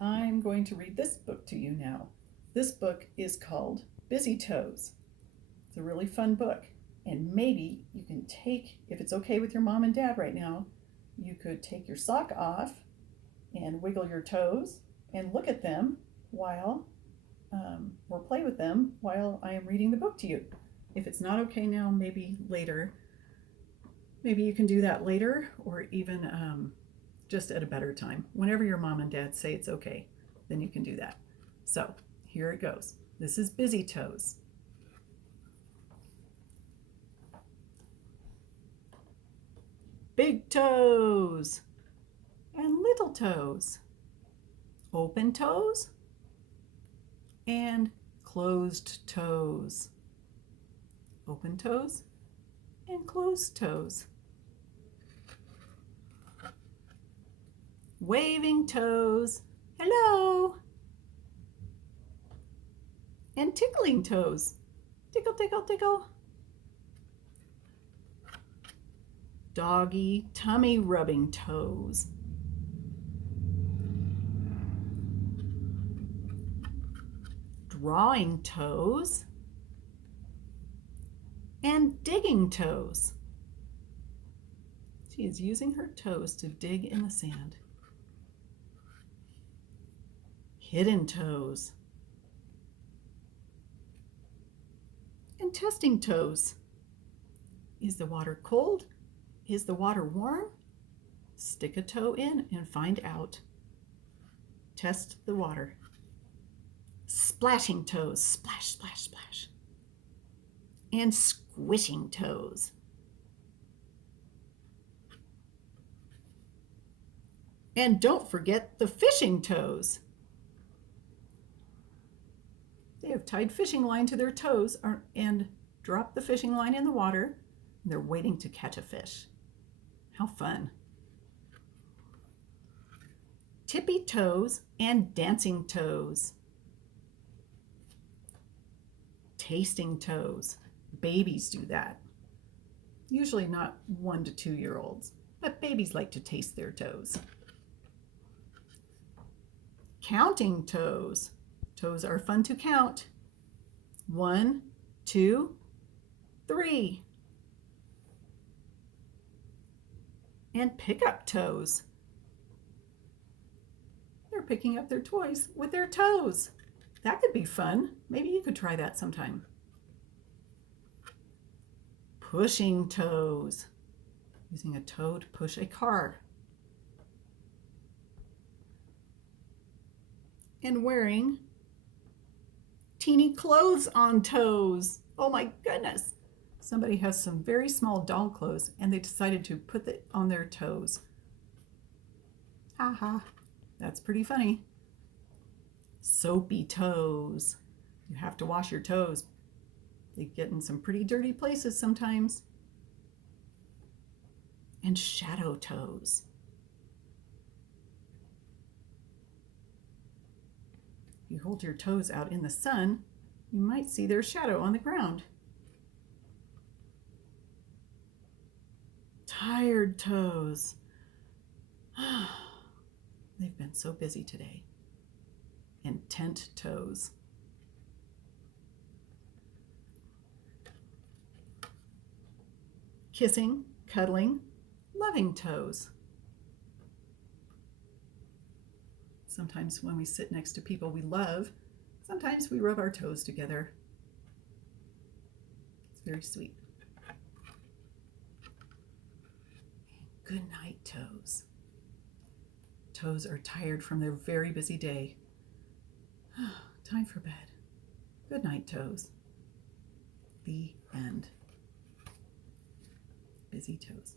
I'm going to read this book to you now. This book is called Busy Toes. It's a really fun book. And maybe you can take, if it's okay with your mom and dad right now, you could take your sock off and wiggle your toes and look at them while, or play with them while I am reading the book to you. If it's not okay now, maybe later. Maybe you can do that later or even just at a better time. Whenever your mom and dad say it's okay, then you can do that. So here it goes. This is Busy Toes. Big toes and little toes. Open toes and closed toes. Open toes and closed toes. Waving toes, hello. And tickling toes, tickle, tickle, tickle. Doggy tummy rubbing toes. Drawing toes and digging toes. She is using her toes to dig in the sand. Hidden toes and testing toes. Is the water cold? Is the water warm? Stick a toe in and find out. Test the water. Splashing toes, splash, splash, splash. And squishing toes. And don't forget the fishing toes. They have tied fishing line to their toes and dropped the fishing line in the water, and they're waiting to catch a fish. How fun. Tippy toes and dancing toes. Tasting toes. Babies do that. Usually not 1 to 2 year olds, but babies like to taste their toes. Counting toes. Toes are fun to count. 1, 2, 3. And pick up toes. They're picking up their toys with their toes. That could be fun. Maybe you could try that sometime. Pushing toes. Using a toe to push a car. And wearing teeny clothes on toes. Oh my goodness. Somebody has some very small doll clothes and they decided to put it on their toes. Ha ha. That's pretty funny. Soapy toes. You have to wash your toes. They get in some pretty dirty places sometimes. And shadow toes. If you hold your toes out in the sun, you might see their shadow on the ground. Tired toes. They've been so busy today. And tent toes. Kissing, cuddling, loving toes. Sometimes when we sit next to people we love, sometimes we rub our toes together. It's very sweet. Good night, toes. Toes are tired from their very busy day. Time for bed. Good night, toes. The end. Busy toes.